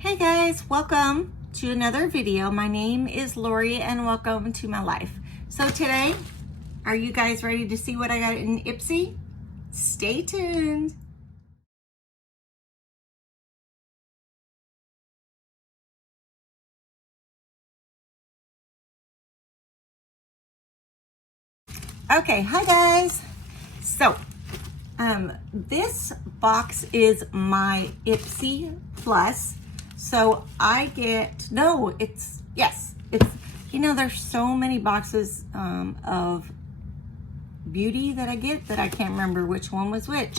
Hey guys, welcome to another video. My name is Lori and welcome to my life. So today, are you guys ready to see what I got in IPSY? Stay tuned. Okay, hi guys. So, this box is my IPSY Plus. So I get, yes, you know, there's so many boxes of beauty that I get that I can't remember which one was which.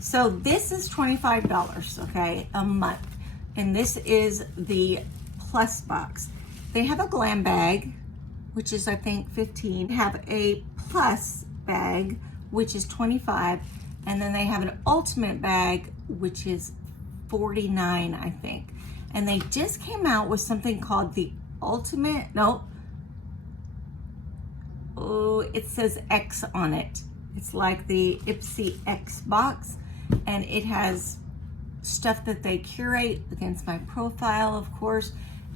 So this is $25, okay, a month. And this is the Plus box. They have a GLAM bag, which is I think 15, have a Plus bag, which is 25, and then they have an Ultimate bag, which is 49, I think. And they just came out with something called the Ultimate, it says X on it. It's like the IPSY X box, and it has stuff that they curate against my profile, of course,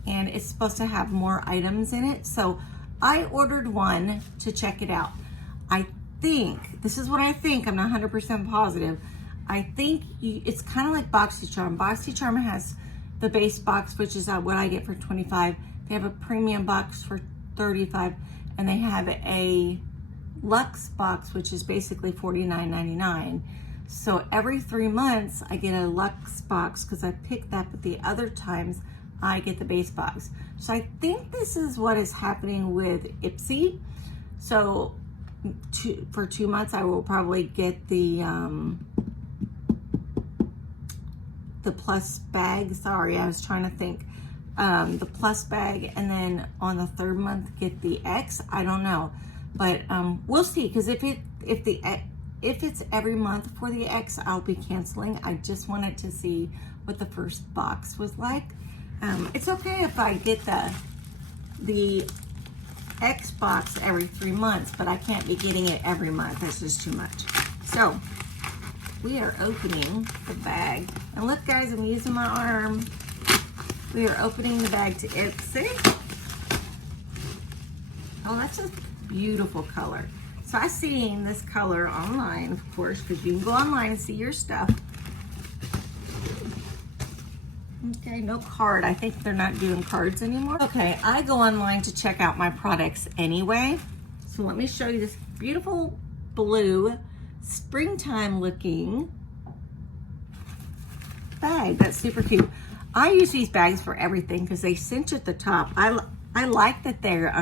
and it's supposed to have more items in it. So I ordered one to check it out. I think, this is what I think, I'm not 100% positive. I think it's kind of like BOXYCHARM. BOXYCHARM has the base box, which is what I get for 25. They have a premium box for 35, and they have a luxe box, which is basically $49.99. So every 3 months I get a luxe box because I picked that, but the other times I get the base box. So I think this is what is happening with IPSY. So for 2 months I will probably get the Plus bag. Sorry, I was trying to think. The Plus bag, and then on the 3rd month get the X. I don't know, but we'll see. Because if it's every month for the X, I'll be canceling. I just wanted to see what the first box was like. It's okay if I get the X box every 3 months, but I can't be getting it every month. That's just too much. So we are opening the bag. And look guys, I'm using my arm. We are opening the bag to IPSY. Oh, that's a beautiful color. So I seen this color online, of course, because you can go online and see your stuff. Okay, no card. I think they're not doing cards anymore. Okay, I go online to check out my products anyway. So let me show you this beautiful blue, springtime looking bag. That's super cute. I use these bags for everything because they cinch at the top. I like that they're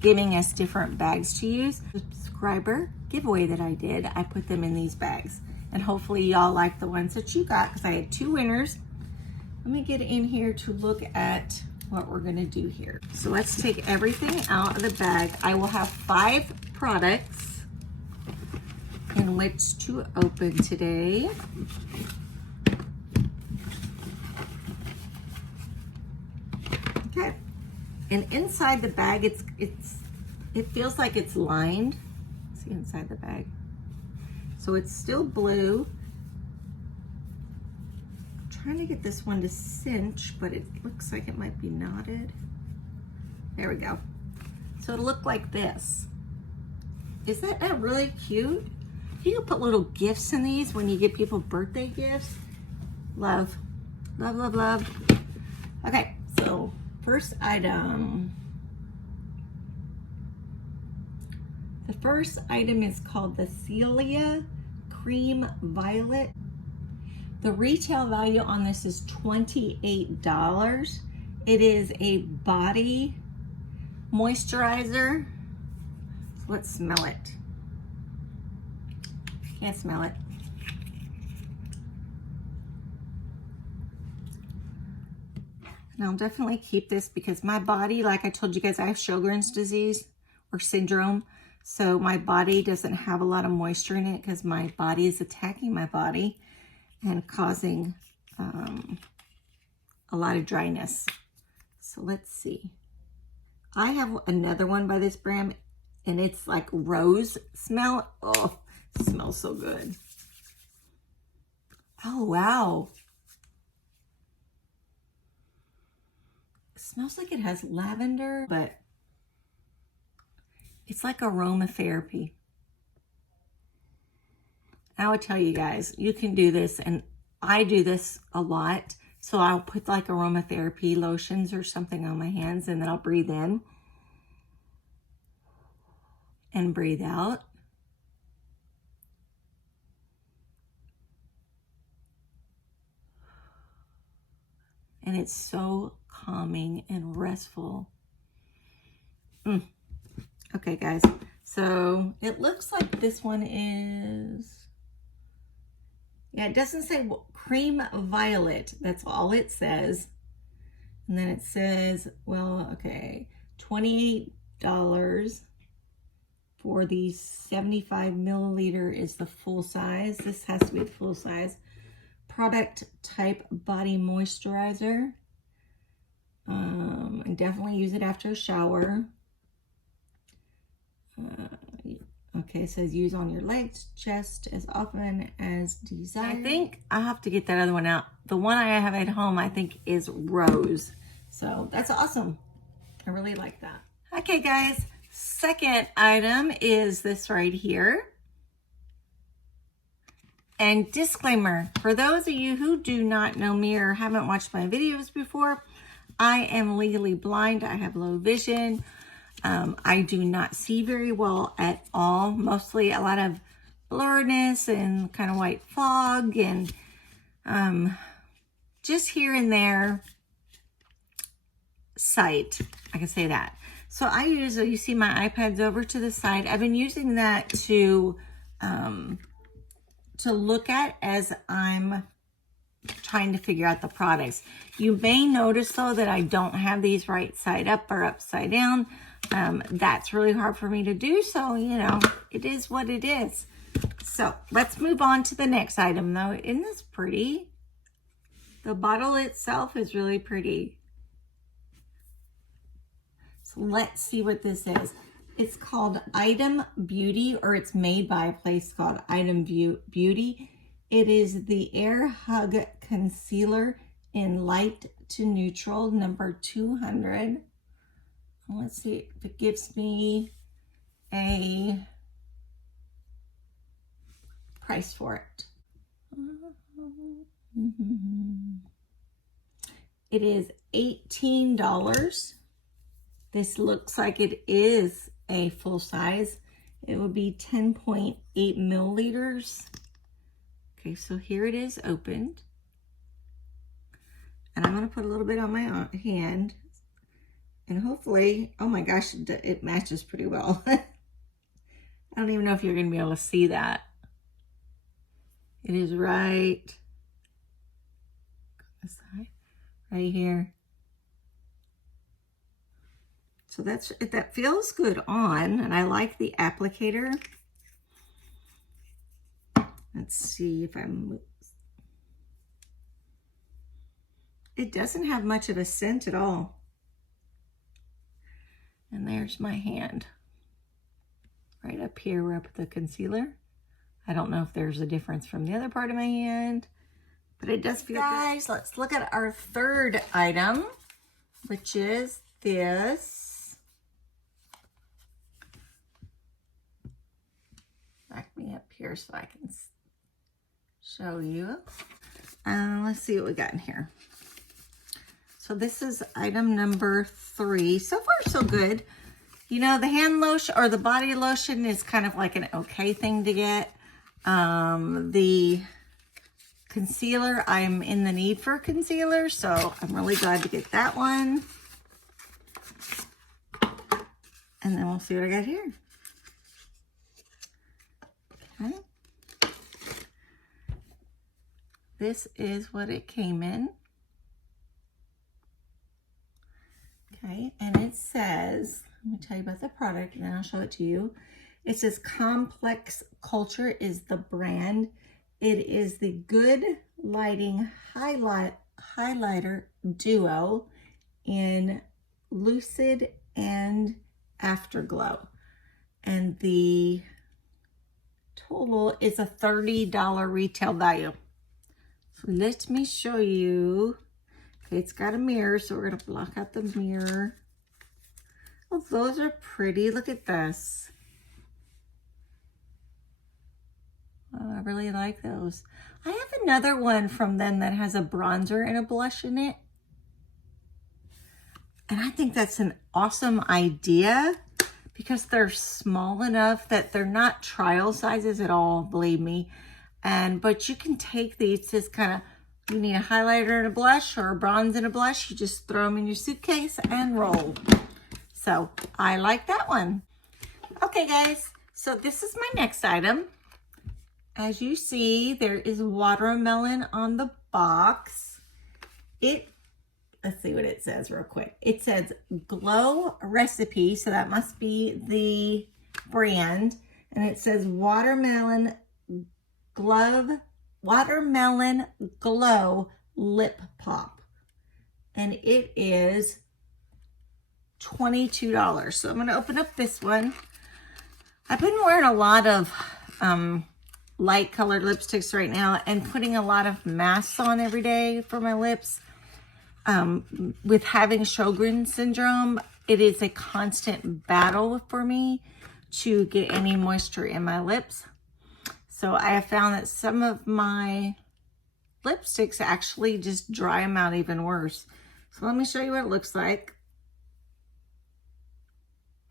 giving us different bags to use. Subscriber giveaway that I did, I put them in these bags. And hopefully y'all like the ones that you got because I had 2 winners. Let me get in here to look at what we're gonna do here. So let's take everything out of the bag. I will have 5 products in which to open today. Okay, and inside the bag, it feels like it's lined. See inside the bag. So it's still blue. I'm trying to get this one to cinch, but it looks like it might be knotted. There we go. So it'll look like this. Is that not really cute? You can put little gifts in these when you give people birthday gifts. Love, love, love, love. Okay, so first item. The first item is called the Celia Cream Violet. The retail value on this is $28. It is a body moisturizer. Let's smell it. Can't smell it. And I'll definitely keep this because my body, like I told you guys, I have Sjogren's disease or syndrome. So my body doesn't have a lot of moisture in it because my body is attacking my body and causing a lot of dryness. So let's see. I have another one by this brand and it's like rose smell. Oh, it smells so good. Oh, wow. smells like it has lavender, but it's like aromatherapy. I would tell you guys, you can do this, and I do this a lot. So I'll put like aromatherapy lotions or something on my hands, and then I'll breathe in and breathe out. And it's so calming and restful. Okay, guys. So it looks like this one is, yeah, it doesn't say cream violet. That's all it says. And then it says, well, okay, $28 for the 75 milliliter is the full size. This has to be the full size. Product type body moisturizer. And definitely use it after a shower. Okay, it says use on your legs, chest as often as desired. I think I'll have to get that other one out. The one I have at home, I think, is rose. So that's awesome. I really like that. Okay, guys, second item is this right here. And disclaimer, for those of you who do not know me or haven't watched my videos before, I am legally blind. I have low vision. I do not see very well at all. Mostly a lot of blurriness and kind of white fog and just here and there sight. I can say that. So I use, you see my iPad's over to the side. I've been using that to look at as I'm trying to figure out the products. You may notice though that I don't have these right side up or upside down. That's really hard for me to do, so you know, it is what it is. So let's move on to the next item though. Isn't this pretty? The bottle itself is really pretty. So let's see what this is. It's called Item Beauty, or it's made by a place called Item Beauty. It is the Air Hug Concealer in Light to Neutral, number 200. Let's see if it gives me a price for it. It is $18. This looks like it is a full size. It would be 10.8 milliliters. Okay, so here it is opened. And I'm going to put a little bit on my hand. And hopefully, oh my gosh, it matches pretty well. I don't even know if you're going to be able to see that. It is right here. So that feels good on, and I like the applicator. Let's see if it doesn't have much of a scent at all. And there's my hand. Right up here where I put the concealer. I don't know if there's a difference from the other part of my hand, but it does feel good. Guys, let's look at our third item, which is this. Back me up here so I can show you. Let's see what we got in here. So this is item number 3. So far, so good. You know, the hand lotion or the body lotion is kind of like an okay thing to get. The concealer, I'm in the need for concealer, so I'm really glad to get that one. And then we'll see what I got here. Okay. This is what it came in. Okay, and it says, let me tell you about the product and then I'll show it to you. It says Complex Culture is the brand. It is the Good Lighting Highlighter Duo in Lucid and Afterglow. And the total is a $30 retail value. So let me show you. Okay, it's got a mirror, so we're gonna block out the mirror. Oh, those are pretty. Look at this. Oh, I really like those. I have another one from them that has a bronzer and a blush in it. And I think that's an awesome idea because they're small enough that they're not trial sizes at all, believe me. But you can take these, just kind of, you need a highlighter and a blush or a bronze and a blush, you just throw them in your suitcase and roll. So I like that one. Okay guys, so this is my next item. As you see, there is watermelon on the box. Let's see what it says real quick. It says Glow Recipe, so that must be the brand. And it says Watermelon Glow Lip Pop. And it is $22. So I'm going to open up this one. I've been wearing a lot of light colored lipsticks right now and putting a lot of masks on every day for my lips. With having Sjogren's syndrome, it is a constant battle for me to get any moisture in my lips. So I have found that some of my lipsticks actually just dry them out even worse. So let me show you what it looks like.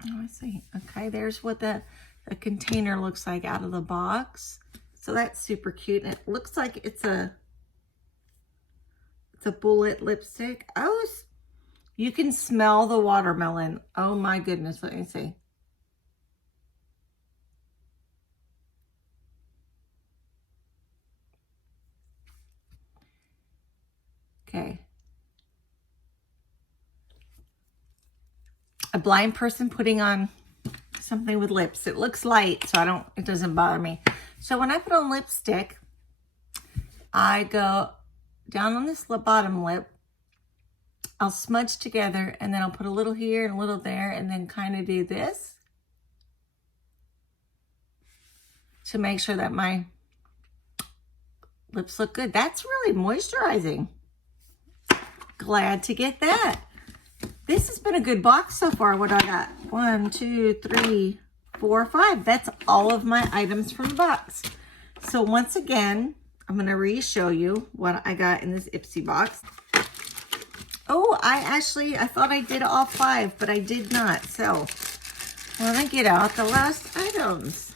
Oh, I see. Okay, there's what the container looks like out of the box. So that's super cute. And it looks like it's a bullet lipstick. Oh, you can smell the watermelon. Oh my goodness, let me see. Okay. A blind person putting on something with lips. It looks light, so it doesn't bother me. So when I put on lipstick, I go down on this bottom lip, I'll smudge together, and then I'll put a little here and a little there, and then kind of do this to make sure that my lips look good. That's really moisturizing. Glad to get that. This has been a good box so far. What do I got? 1, 2, 3, 4, 5. That's all of my items from the box. So once again, I'm going to re-show you what I got in this IPSY box. Oh, I thought I did all 5, but I did not. So let me get out the last items.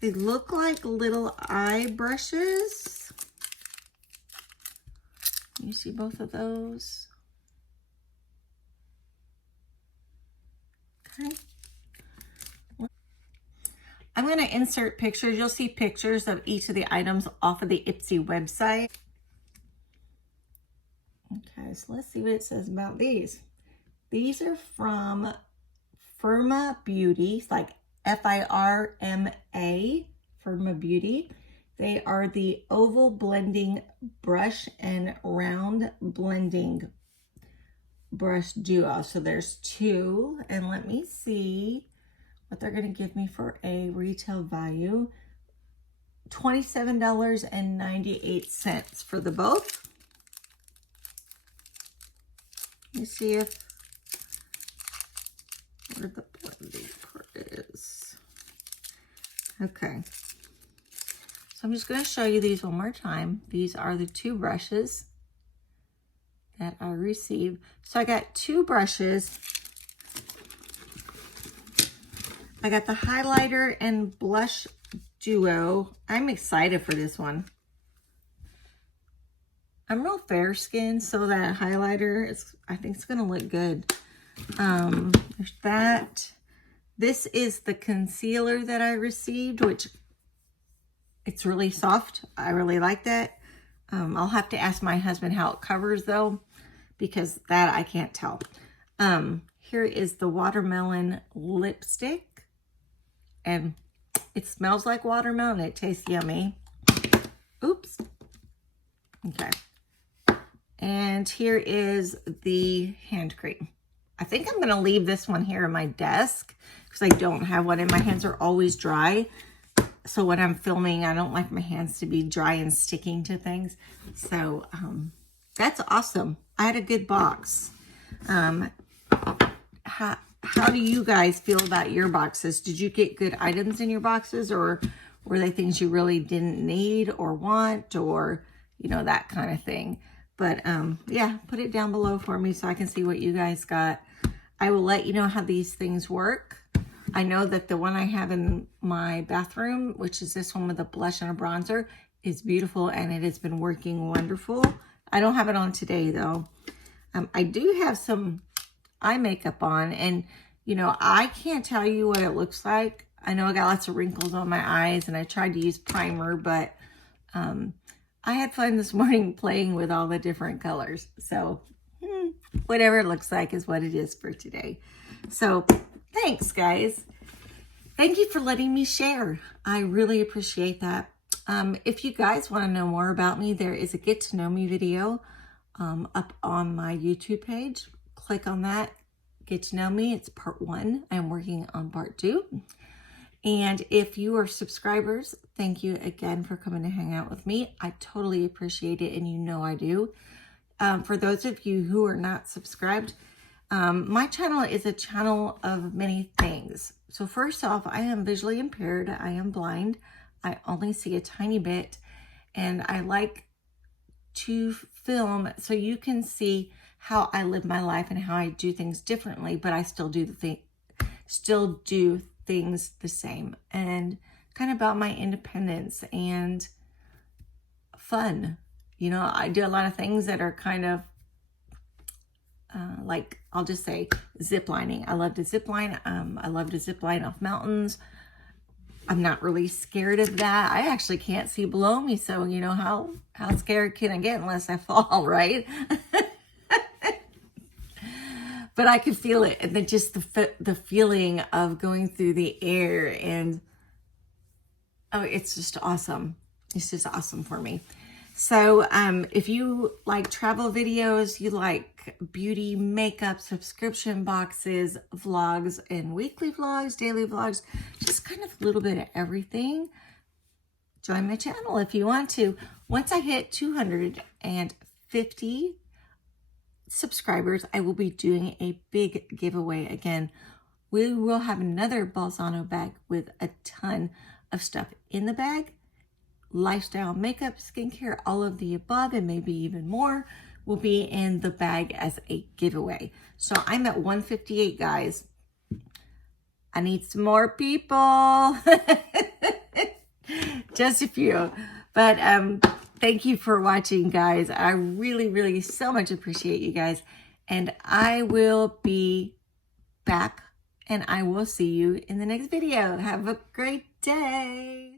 They look like little eye brushes. You see both of those? Okay. I'm going to insert pictures. You'll see pictures of each of the items off of the IPSY website. Okay, so let's see what it says about these. These are from Firma Beauty. It's like F-I-R-M-A, Firma Beauty. They are the oval blending brush and round blending brush duo. So there's 2, and let me see what they're going to give me for a retail value. $27.98 for the both. Let me see if where the blending part is. Okay. So I'm just going to show you these one more time. These are the 2 brushes that I received. So I got 2 brushes. I got the highlighter and blush duo. I'm excited for this one. I'm real fair skinned, so that highlighter, I think it's gonna look good. There's that. This is the concealer that I received, which it's really soft. I really like that. I'll have to ask my husband how it covers though, because that I can't tell. Here is the watermelon lipstick. And it smells like watermelon. It tastes yummy. Oops. Okay. And here is the hand cream. I think I'm going to leave this one here on my desk because I don't have one and my hands are always dry. So when I'm filming, I don't like my hands to be dry and sticking to things. So that's awesome. I had a good box. How do you guys feel about your boxes? Did you get good items in your boxes, or were they things you really didn't need or want, or, you know, that kind of thing? But yeah, put it down below for me so I can see what you guys got. I will let you know how these things work. I know that the one I have in my bathroom, which is this one with a blush and a bronzer, is beautiful, and it has been working wonderful. I don't have it on today though. I do have some eye makeup on, and you know, I can't tell you what it looks like. I know I got lots of wrinkles on my eyes, and I tried to use primer, but I had fun this morning playing with all the different colors. So whatever it looks like is what it is for today. So thanks, guys. Thank you for letting me share. I really appreciate that. If you guys want to know more about me, there is a get to know me video up on my YouTube page. Click on that, get to know me. It's part 1. I'm working on part 2. And if you are subscribers, thank you again for coming to hang out with me. I totally appreciate it, and you know I do. For those of you who are not subscribed, my channel is a channel of many things. So first off, I am visually impaired. I am blind. I only see a tiny bit, and I like to film so you can see how I live my life and how I do things differently, but I still do things the same, and kind of about my independence and fun. You know, I do a lot of things that are kind of like, I'll just say zip lining. I love to zip line. I love to zip line off mountains. I'm not really scared of that. I actually can't see below me, so you know, how scared can I get unless I fall, right? But I could feel it, and then just the feeling of going through the air, and oh, it's just awesome. It's just awesome for me. So if you like travel videos, you like beauty, makeup, subscription boxes, vlogs, and weekly vlogs, daily vlogs, just kind of a little bit of everything, join my channel if you want to. Once I hit 250 subscribers, I will be doing a big giveaway again. We will have another BOLZANO bag with a ton of stuff in the bag. Lifestyle, makeup, skincare, all of the above, and maybe even more will be in the bag as a giveaway. So I'm at 158, guys. I need some more people. Just a few. But thank you for watching, guys. I really, really so much appreciate you guys. And I will be back, and I will see you in the next video. Have a great day.